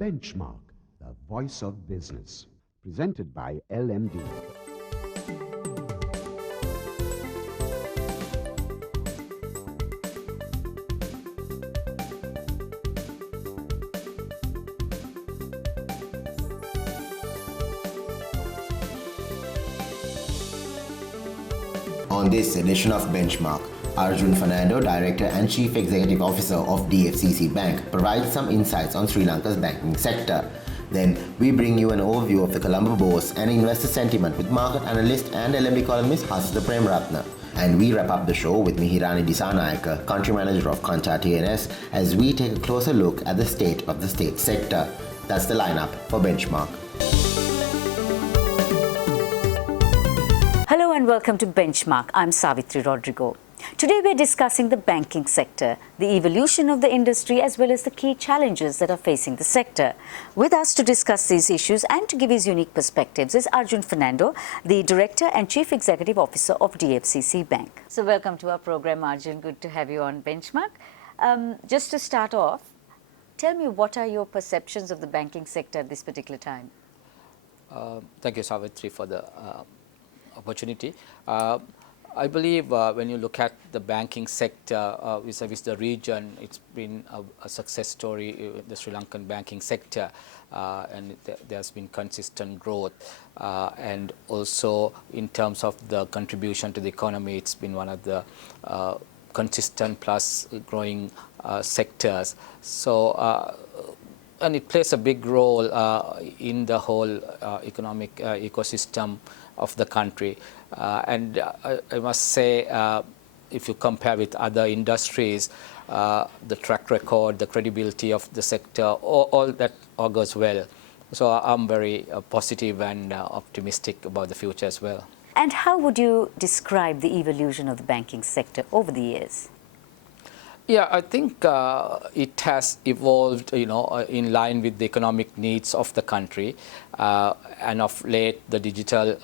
Benchmark, the voice of business. Presented by LMD. On this edition of Benchmark, Arjun Fernando, Director and Chief Executive Officer of DFCC Bank, provides some insights on Sri Lanka's banking sector. Then, we bring you an overview of the Colombo Bourse and investor sentiment with market analyst and LMB columnist Hasita Premratna. And we wrap up the show with Mihirani Disanayaka, Country Manager of Kanta TNS, as we take a closer look at the state of the state sector. That's the lineup for Benchmark. Hello and welcome to Benchmark. I'm Savitri Rodrigo. Today we're discussing the banking sector, the evolution of the industry as well as the key challenges that are facing the sector. With us to discuss these issues and to give his unique perspectives is Arjun Fernando, the Director and Chief Executive Officer of DFCC Bank. So welcome to our program, Arjun. Good to have you on Benchmark. Just to start off, tell me what are your perceptions of the banking sector at this particular time? Thank you, Savitri, for the opportunity. I believe when you look at the banking sector vis-a-vis the region, it's been a success story, the Sri Lankan banking sector, and there's been consistent growth. And also in terms of the contribution to the economy, it's been one of the consistent plus growing sectors. So, and it plays a big role in the whole economic ecosystem of the country. And I must say, if you compare with other industries, the track record, the credibility of the sector, all that augurs well. So I'm very positive and optimistic about the future as well. And how would you describe the evolution of the banking sector over the years? Yeah, I think it has evolved, in line with the economic needs of the country. And of late, the digital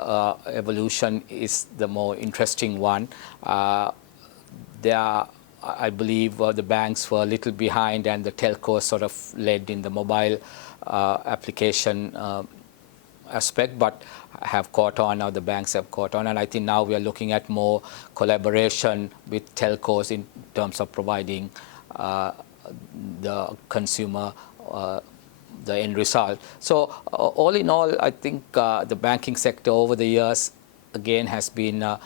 evolution is the more interesting one. I believe the banks were a little behind and the telcos sort of led in the mobile application aspect, but have caught on. Now the banks have caught on, and I think now we are looking at more collaboration with telcos in terms of providing the consumer the end result. So all in all, I think the banking sector over the years again has been at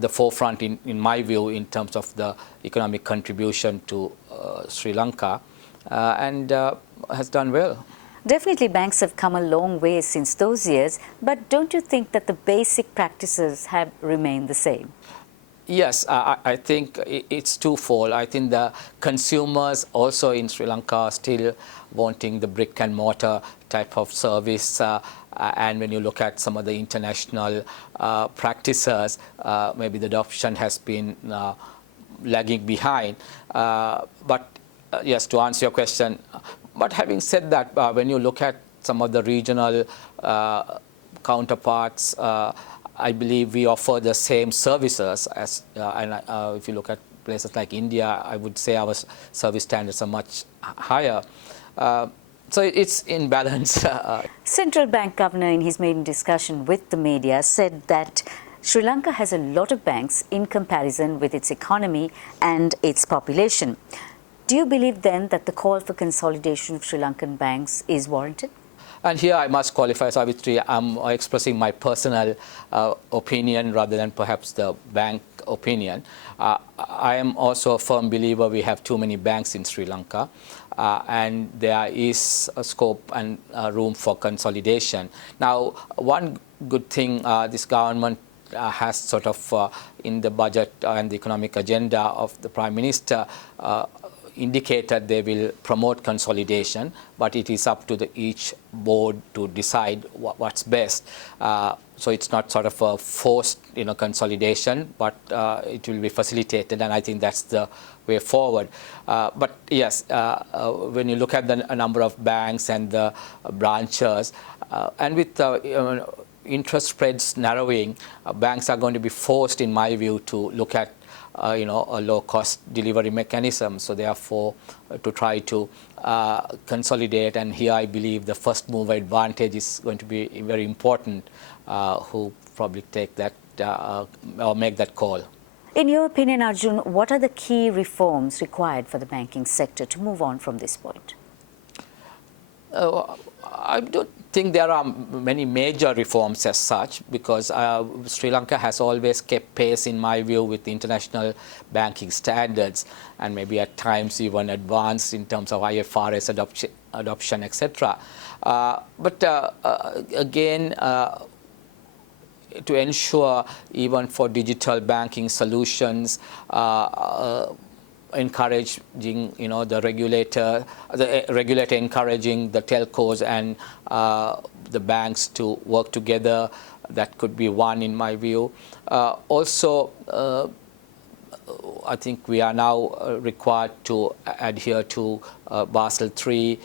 the forefront in my view in terms of the economic contribution to Sri Lanka, and has done well. Definitely banks have come a long way since those years, but don't you think that the basic practices have remained the same? Yes, I think it's twofold. I think the consumers also in Sri Lanka are still wanting the brick and mortar type of service. And when you look at some of the international practices, maybe the adoption has been lagging behind. But yes, to answer your question, but having said that, when you look at some of the regional counterparts, I believe we offer the same services as, and if you look at places like India, I would say our service standards are much higher. So it's in balance. Central Bank Governor, in his maiden discussion with the media, said that Sri Lanka has a lot of banks in comparison with its economy and its population. Do you believe then that the call for consolidation of Sri Lankan banks is warranted? And here I must qualify, Savitri, I'm expressing my personal opinion rather than perhaps the bank opinion. I am also a firm believer we have too many banks in Sri Lanka, and there is a scope and room for consolidation. Now, one good thing this government has sort of in the budget and the economic agenda of the Prime Minister indicated they will promote consolidation, but it is up to each board to decide what's best. So it's not sort of a forced, consolidation, but it will be facilitated, and I think that's the way forward. But yes, when you look at the number of banks and the branches, and with interest spreads narrowing, banks are going to be forced, in my view, to look at a low-cost delivery mechanism. So therefore, to try to consolidate, and here I believe the first mover advantage is going to be very important, who probably take that or make that call. In your opinion, Arjun, what are the key reforms required for the banking sector to move on from this point? I don't think there are many major reforms as such, because Sri Lanka has always kept pace, in my view, with international banking standards, and maybe at times even advanced in terms of IFRS adoption, etc. But again, to ensure even for digital banking solutions, encouraging the regulator encouraging the telcos and the banks to work together, that could be one in my view. Also, I think we are now required to adhere to Basel III.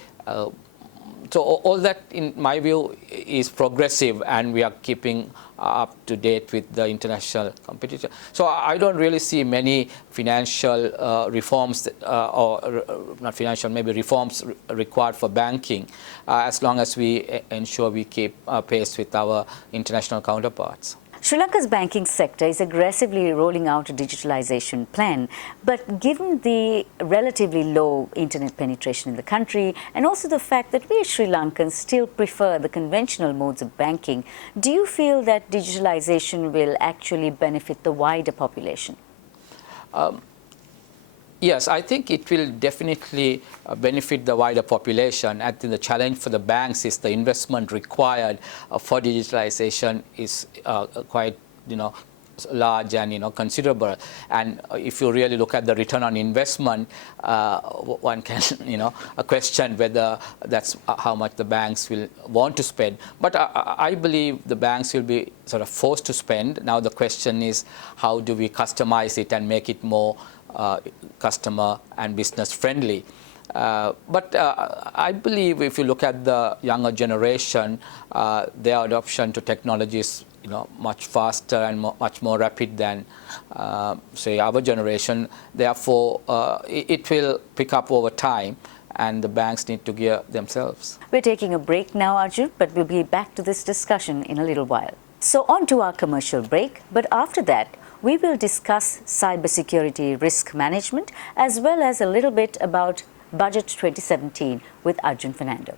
So all that, in my view, is progressive, and we are keeping up to date with the international competition. So I don't really see many financial reforms, or not financial, maybe reforms required for banking, as long as we ensure we keep pace with our international counterparts. Sri Lanka's banking sector is aggressively rolling out a digitalization plan, but given the relatively low internet penetration in the country, and also the fact that we Sri Lankans still prefer the conventional modes of banking, do you feel that digitalization will actually benefit the wider population? Yes, I think it will definitely benefit the wider population. I think the challenge for the banks is the investment required for digitalization is quite, large and considerable. And if you really look at the return on investment, one can question whether that's how much the banks will want to spend. But I believe the banks will be sort of forced to spend. Now the question is, how do we customize it and make it more customer and business friendly? But I believe if you look at the younger generation, their adoption to technology is much faster and much more rapid than say our generation. Therefore, it will pick up over time, and the banks need to gear themselves. We're taking a break now, Arjun, but we'll be back to this discussion in a little while. So on to our commercial break, but after that, we will discuss cybersecurity risk management, as well as a little bit about Budget 2017 with Arjun Fernando.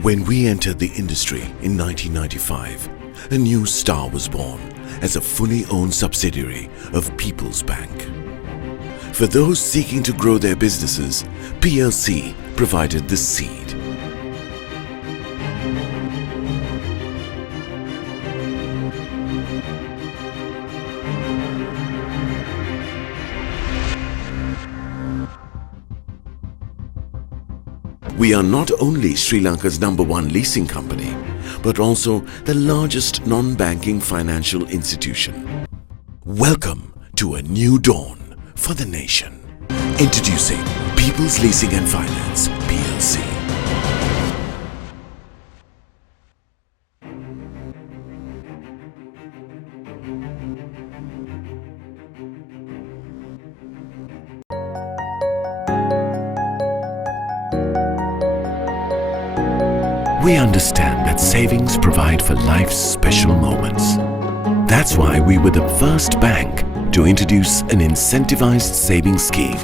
When we entered the industry in 1995, a new star was born as a fully owned subsidiary of People's Bank. For those seeking to grow their businesses, PLC provided the seed. We are not only Sri Lanka's #1 leasing company, but also the largest non-banking financial institution. Welcome to a new dawn for the nation. Introducing People's Leasing and Finance, PLC. We understand that savings provide for life's special moments. That's why we were the first bank to introduce an incentivized savings scheme,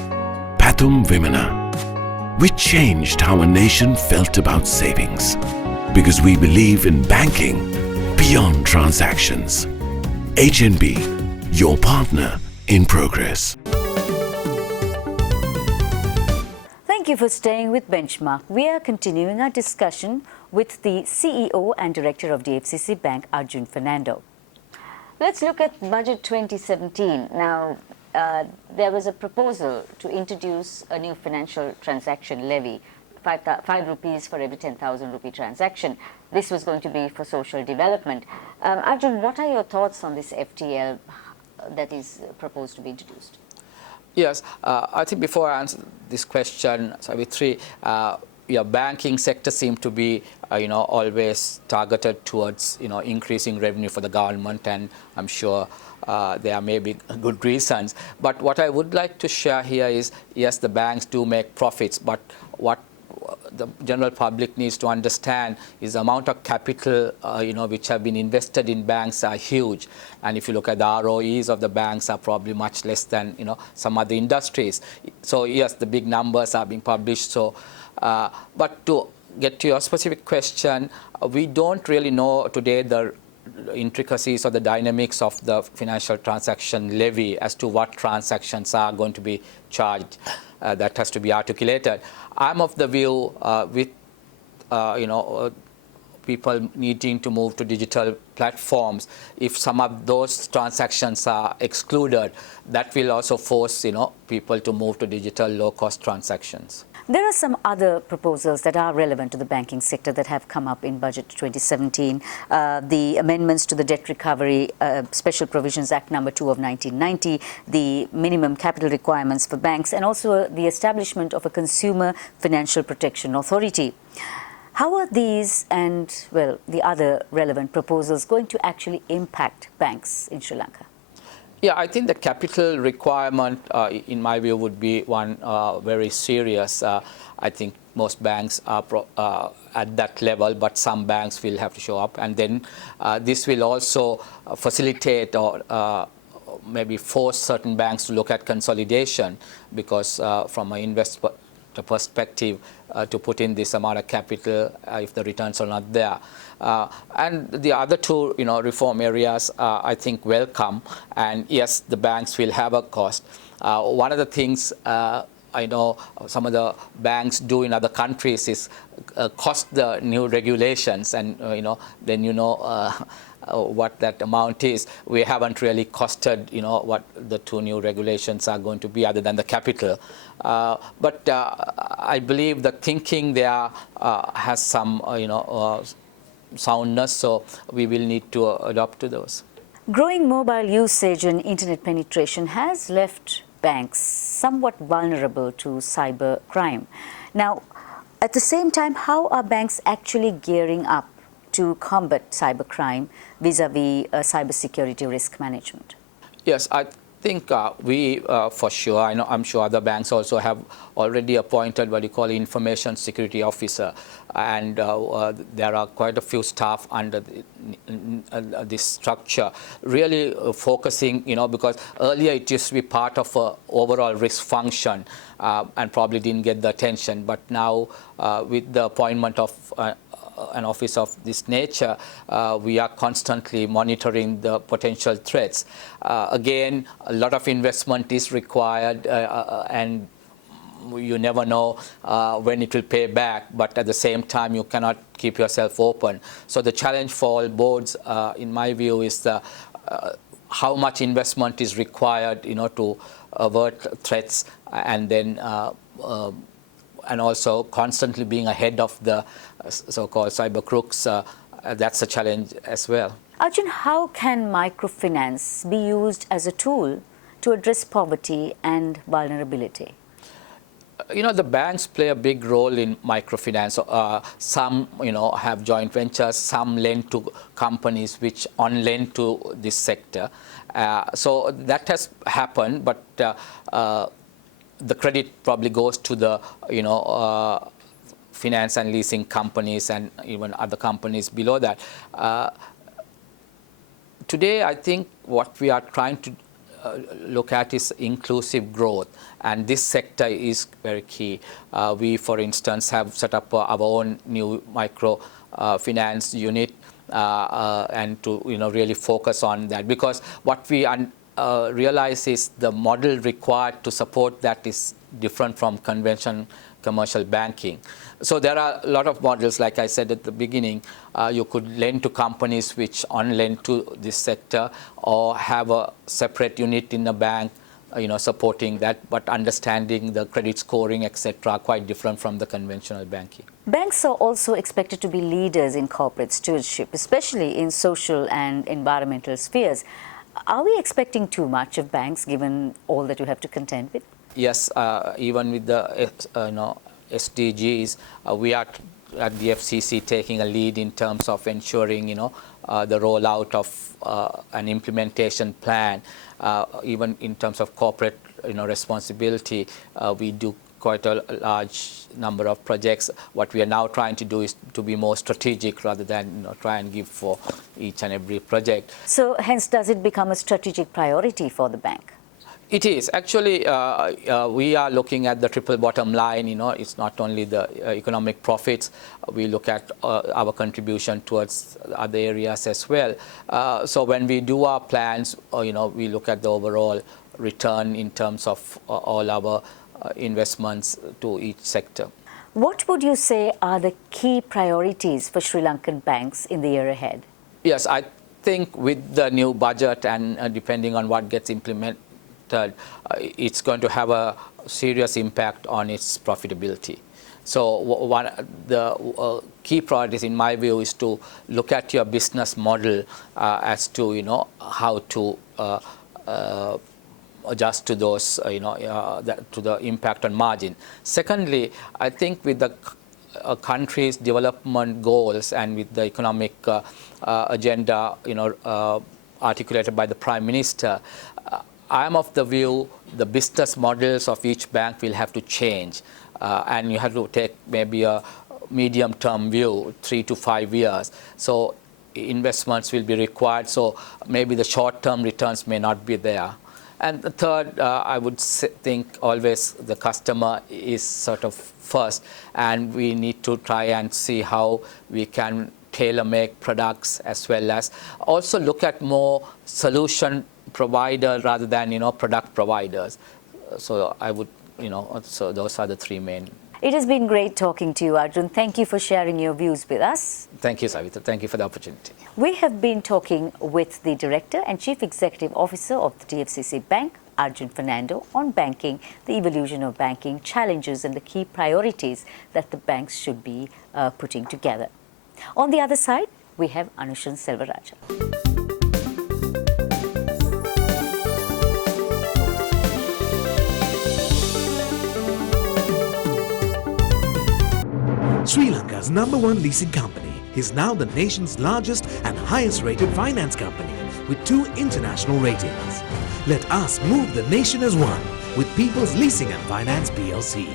Pathum Vimana. We changed how a nation felt about savings because we believe in banking beyond transactions. HNB, your partner in progress. Thank you for staying with Benchmark. We are continuing our discussion with the CEO and Director of DFCC Bank, Arjun Fernando. Let's look at Budget 2017. Now, there was a proposal to introduce a new financial transaction levy, 5 rupees for every 10,000 rupee transaction. This was going to be for social development. Arjun, what are your thoughts on this FTL that is proposed to be introduced? Yes, I think before I answer this question, Savitri, yeah, banking sector seem to be, always targeted towards, increasing revenue for the government, and I'm sure there may be good reasons. But what I would like to share here is, yes, the banks do make profits, but what the general public needs to understand is the amount of capital, which have been invested in banks are huge. And if you look at the ROEs of the banks are probably much less than, some other industries. So yes, the big numbers are being published. So, but to get to your specific question, we don't really know today the intricacies or the dynamics of the financial transaction levy as to what transactions are going to be charged. That has to be articulated. I'm of the view with people needing to move to digital platforms, if some of those transactions are excluded, that will also force people to move to digital low-cost transactions. There are some other proposals that are relevant to the banking sector that have come up in Budget 2017. The amendments to the Debt Recovery Special Provisions Act number 2 of 1990, the minimum capital requirements for banks, and also the establishment of a Consumer Financial Protection Authority. How are these and, well, the other relevant proposals going to actually impact banks in Sri Lanka? Yeah, I think the capital requirement, in my view, would be one very serious. I think most banks are at that level, but some banks will have to show up. And then this will also facilitate or maybe force certain banks to look at consolidation, because from an investor perspective, to put in this amount of capital if the returns are not there. And the other two, reform areas, I think welcome. And yes, the banks will have a cost. One of the things I know some of the banks do in other countries is cost the new regulations, and then what that amount is. We haven't really costed, what the two new regulations are going to be, other than the capital. But I believe the thinking there has some, soundness, so we will need to adopt to those. Growing mobile usage and internet penetration has left banks somewhat vulnerable to cyber crime. Now, at the same time, how are banks actually gearing up to combat cybercrime vis-a-vis cybersecurity risk management? Yes, I think we, for sure, I'm sure other banks also have already appointed what you call information security officer, and there are quite a few staff under this structure, really focusing, because earlier it used to be part of an overall risk function and probably didn't get the attention, but now with the appointment of an office of this nature, we are constantly monitoring the potential threats. Again, a lot of investment is required, and you never know when it will pay back, but at the same time, you cannot keep yourself open. So the challenge for all boards, in my view, is how much investment is required, to avert threats, and then and also constantly being ahead of the so-called cyber crooks. That's a challenge as well. Arjun, how can microfinance be used as a tool to address poverty and vulnerability? The banks play a big role in microfinance. Some, have joint ventures. Some lend to companies which on-lend to this sector. So that has happened, but the credit probably goes to the, finance and leasing companies and even other companies below that. Today, I think what we are trying to look at is inclusive growth, and this sector is very key. We, for instance, have set up our own new micro finance unit, and to really focus on that, because what we realize is the model required to support that is different from conventional commercial banking. So there are a lot of models, like I said at the beginning. You could lend to companies which on-lend to this sector, or have a separate unit in the bank, supporting that, but understanding the credit scoring, etc., are quite different from the conventional banking. Banks are also expected to be leaders in corporate stewardship, especially in social and environmental spheres. Are we expecting too much of banks, given all that you have to contend with? Yes, even with the SDGs, we are at the FCC taking a lead in terms of ensuring, the rollout of an implementation plan, even in terms of corporate, responsibility. We do quite a large number of projects. What we are now trying to do is to be more strategic rather than try and give for each and every project. So hence, does it become a strategic priority for the bank? It is. Actually, we are looking at the triple bottom line. It's not only the economic profits. We look at our contribution towards other areas as well. So when we do our plans, we look at the overall return in terms of all our investments to each sector. What would you say are the key priorities for Sri Lankan banks in the year ahead? Yes, I think with the new budget and depending on what gets implemented, it's going to have a serious impact on its profitability. So one the key priorities in my view is to look at your business model as to how to adjust to those to the impact on margin. Secondly, I think with the country's development goals and with the economic agenda articulated by the Prime Minister, I am of the view the business models of each bank will have to change, and you have to take maybe a medium-term view, 3 to 5 years. So investments will be required. So maybe the short-term returns may not be there. And the third, I would think always the customer is sort of first, and we need to try and see how we can tailor-make products as well as also look at more solution provider rather than product providers. So I would so those are the three main. It has been great talking to you, Arjun. Thank you for sharing your views with us. Thank you, Savita. Thank you for the opportunity. We have been talking with the Director and Chief Executive Officer of the DFCC Bank, Arjun Fernando, on banking, the evolution of banking, challenges and the key priorities that the banks should be putting together. On the other side, we have Anushan Selvaraja. Sri Lanka's #1 leasing company is now the nation's largest and highest rated finance company with 2 international ratings. Let us move the nation as one with People's Leasing and Finance PLC.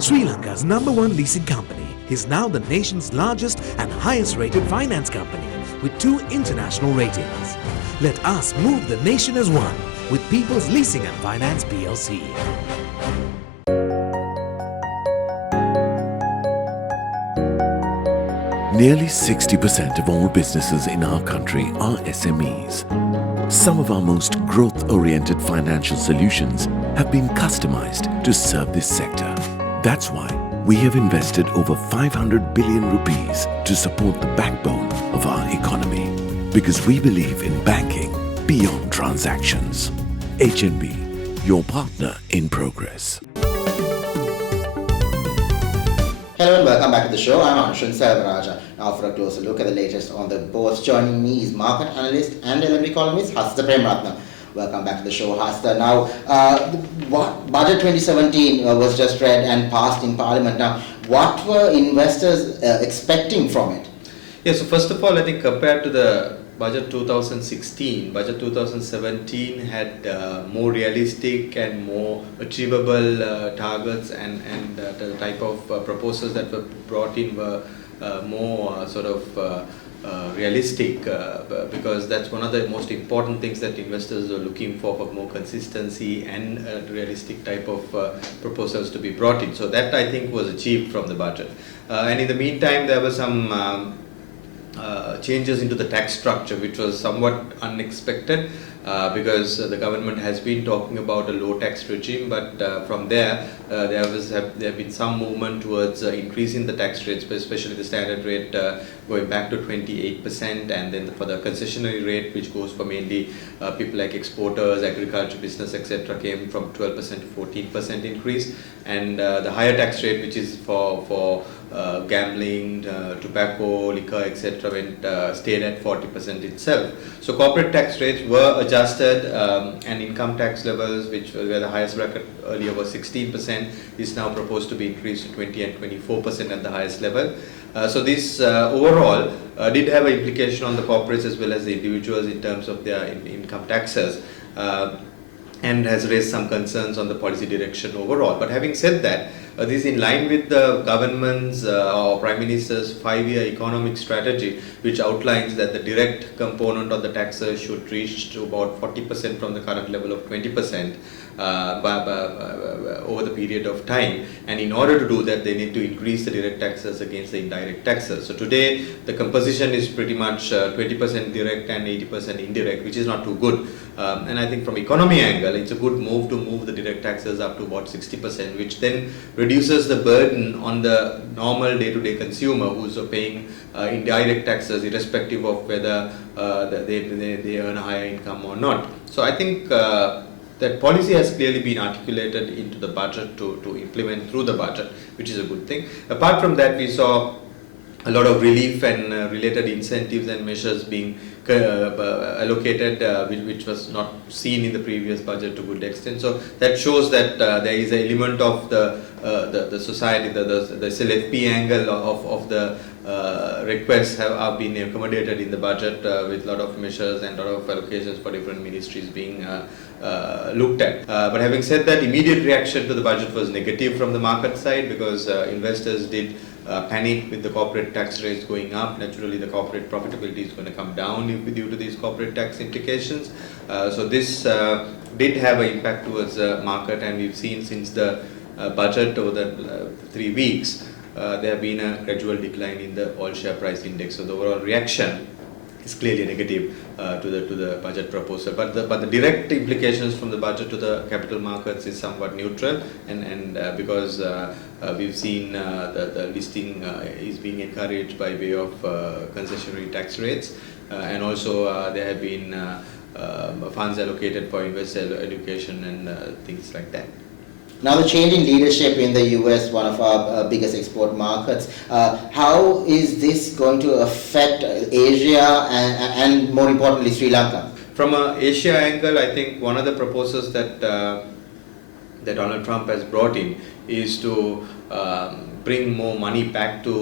Sri Lanka's #1 leasing company is now the nation's largest and highest rated finance company with 2 international ratings. Let us move the nation as one with People's Leasing and Finance PLC. Nearly 60% of all businesses in our country are SMEs. Some of our most growth-oriented financial solutions have been customized to serve this sector. That's why we have invested over 500 billion rupees to support the backbone of our economy. Because we believe in banking beyond transactions. HNB, your partner in progress. Hello and welcome back to the show. I'm Arjun Fernando. Now for a closer look at the latest on the bourse, joining me is market analyst and LMD columnist Hasta Premratna. Welcome back to the show, Hasta. Now, Budget 2017 was just read and passed in Parliament. Now, what were investors expecting from it? Yeah, so first of all, I think compared to the Budget 2016, Budget 2017 had more realistic and more achievable targets, and the type of proposals that were brought in were more realistic, because that's one of the most important things that investors are looking for more consistency and realistic type of proposals to be brought in. So that, I think, was achieved from the budget. And in the meantime, there were some changes into the tax structure, which was somewhat unexpected, because the government has been talking about a low tax regime, but from there there have been some movement towards increasing the tax rates, especially the standard rate going back to 28%, and then for the concessionary rate, which goes for mainly people like exporters, agriculture, business, etc., came from 12% to 14% increase, and the higher tax rate, which is for gambling, tobacco, liquor, etc., stayed at 40% itself. So corporate tax rates were adjusted, and income tax levels, which were the highest bracket earlier was 16%, is now proposed to be increased to 20 and 24% at the highest level. So this overall did have an implication on the corporates as well as the individuals in terms of their income taxes, and has raised some concerns on the policy direction overall. But having said that, this is in line with the government's or Prime Minister's 5-year economic strategy, which outlines that the direct component of the taxes should reach to about 40% from the current level of 20% over the period of time. And in order to do that, they need to increase the direct taxes against the indirect taxes. So today, the composition is pretty much 20% direct and 80% indirect, which is not too good. And I think from economy angle, it's a good move to move the direct taxes up to about 60%, which then reduces the burden on the normal day-to-day consumer who's paying indirect taxes, irrespective of whether they earn a higher income or not. So I think that policy has clearly been articulated into the budget to implement through the budget, which is a good thing. Apart from that, we saw a lot of relief and related incentives and measures being allocated, which was not seen in the previous budget to a good extent. So that shows that there is an element of the society, the SLFP angle of the requests have been accommodated in the budget with a lot of measures and a lot of allocations for different ministries being looked at. But having said that, immediate reaction to the budget was negative from the market side, because investors did panic with the corporate tax rates going up. Naturally, the corporate profitability is going to come down due to these corporate tax implications. So this did have an impact towards the market, and we've seen since the budget over the 3 weeks, there have been a gradual decline in the all share price index. So the overall reaction is clearly negative to the budget proposal. But the direct implications from the budget to the capital markets is somewhat neutral, and because we've seen the listing is being encouraged by way of concessionary tax rates, and also there have been funds allocated for investor education and things like that. Now the change in leadership in the US, one of our biggest export markets, how is this going to affect Asia and more importantly Sri Lanka? From an Asia angle, I think one of the proposals that Donald Trump has brought in is to bring more money back to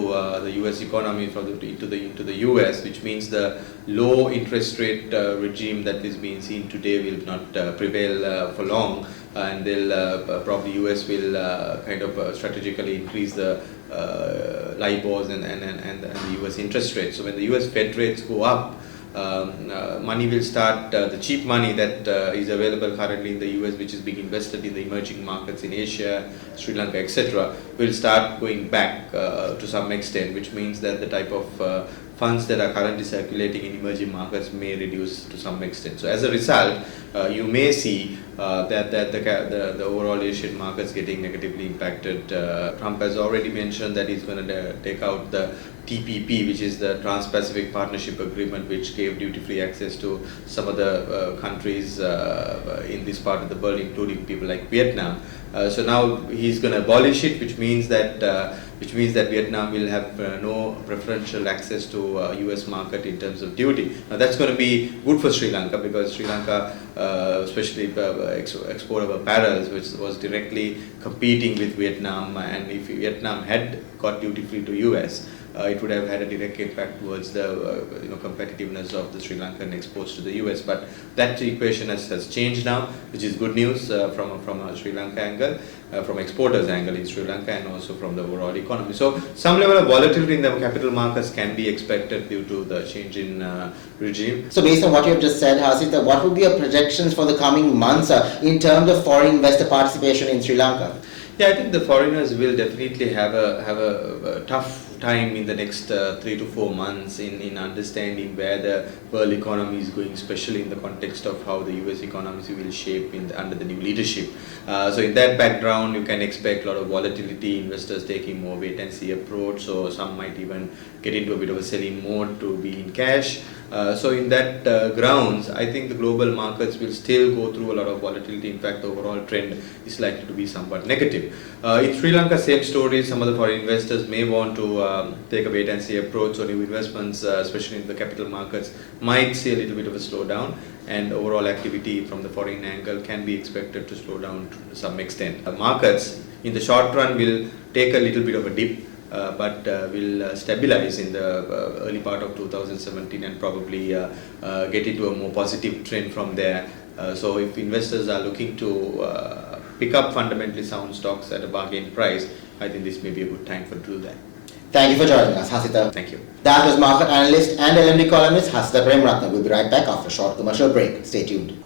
the US economy into the US, which means the low interest rate regime that is being seen today will not prevail for long, and they'll probably US will kind of strategically increase the LIBORs and the US interest rates. So when the US Fed rates go up, money will start, the cheap money that is available currently in the US, which is being invested in the emerging markets in Asia, Sri Lanka, etc., will start going back to some extent, which means that the type of funds that are currently circulating in emerging markets may reduce to some extent. So as a result, you may see that the overall Asian markets getting negatively impacted. Trump has already mentioned that he's going to take out the TPP, which is the Trans-Pacific Partnership Agreement, which gave duty-free access to some of the countries in this part of the world, including people like Vietnam. So now he's going to abolish it, which means that Vietnam will have no preferential access to US market in terms of duty. Now that's going to be good for Sri Lanka, because Sri Lanka, especially export of apparels, which was directly competing with Vietnam, and if Vietnam had got duty free to US, it would have had a direct impact towards the competitiveness of the Sri Lankan exports to the US. But that equation has changed now, which is good news from a Sri Lanka angle, from exporters angle in Sri Lanka, and also from the overall economy. So some level of volatility in the capital markets can be expected due to the change in regime. So based on what you have just said, Hasita, what would be your projections for the coming months in terms of foreign investor participation in Sri Lanka? Yeah, I think the foreigners will definitely have a tough time in the next 3 to 4 months in understanding where the world economy is going, especially in the context of how the US economy will shape under the new leadership. So in that background, you can expect a lot of volatility, investors taking more wait and see approach, so some might even get into a bit of a selling mode to be in cash. So in that grounds, I think the global markets will still go through a lot of volatility. In fact, the overall trend is likely to be somewhat negative. In Sri Lanka, same story. Some of the foreign investors may want to take a wait and see approach, so new investments, especially in the capital markets, might see a little bit of a slowdown, and overall activity from the foreign angle can be expected to slow down to some extent. Markets in the short run will take a little bit of a dip, but will stabilize in the early part of 2017 and probably get into a more positive trend from there. So if investors are looking to pick up fundamentally sound stocks at a bargain price, I think this may be a good time to do that. Thank you for joining us, Hasita. Thank you. That was market analyst and LMD columnist Hasita Premratna. We'll be right back after a short commercial break. Stay tuned.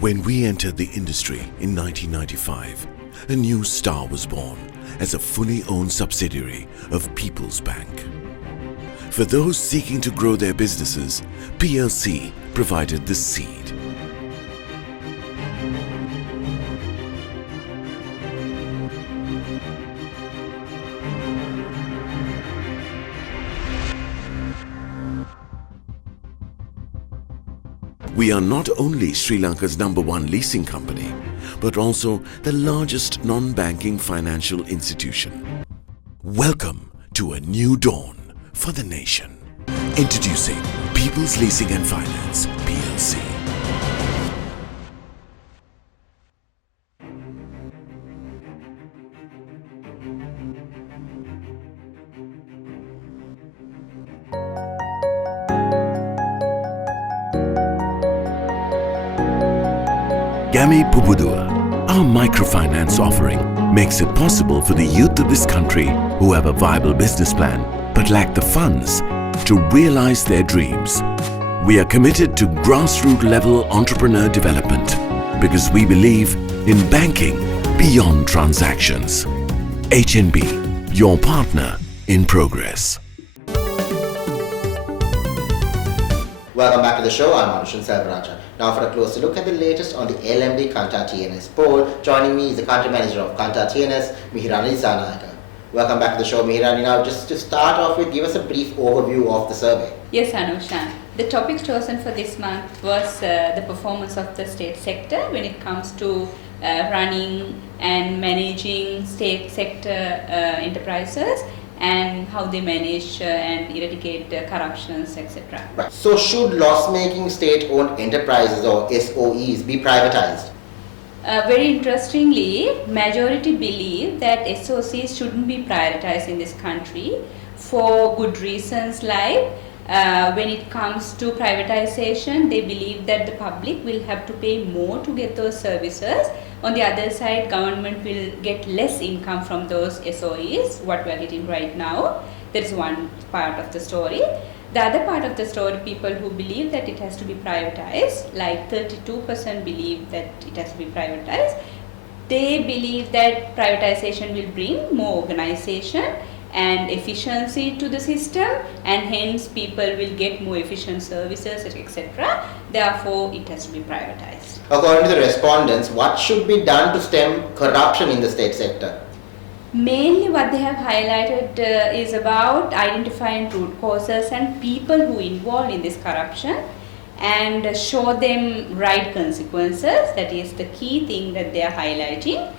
When we entered the industry in 1995, a new star was born as a fully owned subsidiary of People's Bank. For those seeking to grow their businesses, PLC provided the seed. We are not only Sri Lanka's #1 leasing company, but also the largest non-banking financial institution. Welcome to a new dawn for the nation. Introducing People's Leasing and Finance, PLC. Gami Pubudua, our microfinance offering, makes it possible for the youth of this country who have a viable business plan but lack the funds to realize their dreams. We are committed to grassroots level entrepreneur development because we believe in banking beyond transactions. HNB, your partner in progress. Welcome back to the show. I'm Arjun Fernando. Now for a closer look at the latest on the LMD Kanta TNS poll, joining me is the country manager of Kanta TNS, Mihirani Zanayaka. Welcome back to the show, Mihirani. Now just to start off with, give us a brief overview of the survey. Yes, Anushan. The topics chosen for this month was the performance of the state sector when it comes to running and managing state sector enterprises, and how they manage and eradicate corruptions, etc. Right. So should loss-making state-owned enterprises or SOEs be privatized? Very interestingly, majority believe that SOCs shouldn't be prioritized in this country for good reasons, like when it comes to privatization, they believe that the public will have to pay more to get those services. On the other side, government will get less income from those SOEs, what we are getting right now. That is one part of the story. The other part of the story, people who believe that it has to be privatized, like 32% believe that it has to be privatized. They believe that privatization will bring more organization and efficiency to the system, and hence people will get more efficient services, etc. Therefore, it has to be privatized. According to the respondents, what should be done to stem corruption in the state sector? Mainly what they have highlighted is about identifying root causes and people who involved in this corruption and show them right consequences. That is the key thing that they are highlighting.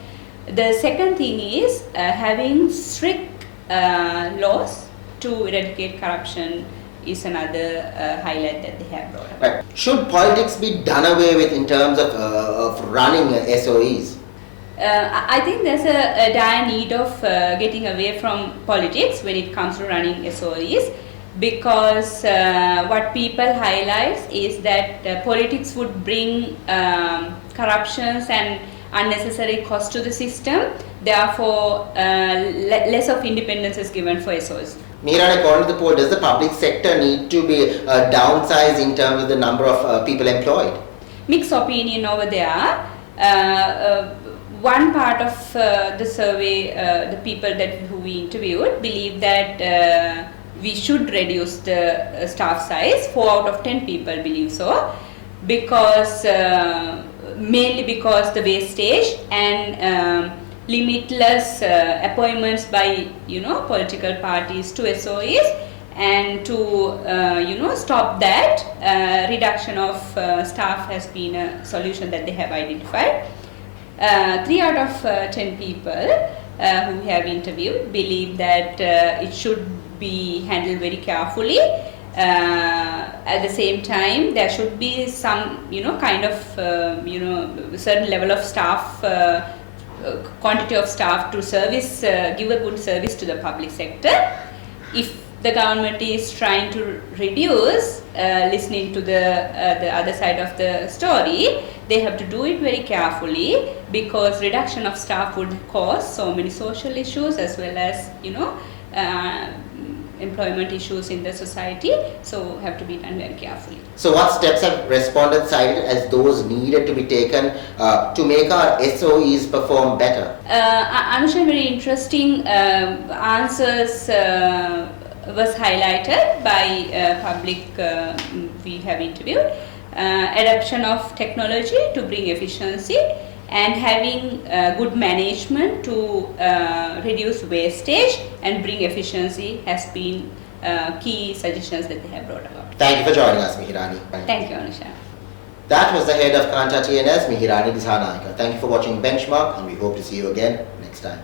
The second thing is having strict laws to eradicate corruption is another highlight that they have brought up. Right. Should politics be done away with in terms of running SOEs? I think there's a dire need of getting away from politics when it comes to running SOEs, because what people highlight is that politics would bring corruptions and unnecessary cost to the system. Therefore, less of independence is given for SOs. Mihirani, according to the poll, does the public sector need to be downsized in terms of the number of people employed? Mixed opinion over there. One part of the survey, the people who we interviewed believe that we should reduce the staff size. 4 out of 10 people believe so, because mainly because the wastage and limitless appointments by political parties to SOEs, and to stop that, reduction of staff has been a solution that they have identified. 3 out of 10 people who we have interviewed believe that it should be handled very carefully. At the same time, there should be some kind of certain level of staff, quantity of staff to service, give a good service to the public sector. If the government is trying to reduce, listening to the other side of the story, they have to do it very carefully, because reduction of staff would cause so many social issues as well as employment issues in the society, so have to be done very carefully. So what steps have respondents cited as those needed to be taken to make our SOEs perform better? Anusha, very interesting answers was highlighted by public we have interviewed. Adoption of technology to bring efficiency, and having good management to reduce wastage and bring efficiency has been key suggestions that they have brought about. Thank you for joining us, Mihirani. Thank you, Anusha. That was the head of Kanta TNS, Mihirani Dishanayaka. Thank you for watching Benchmark, and we hope to see you again next time.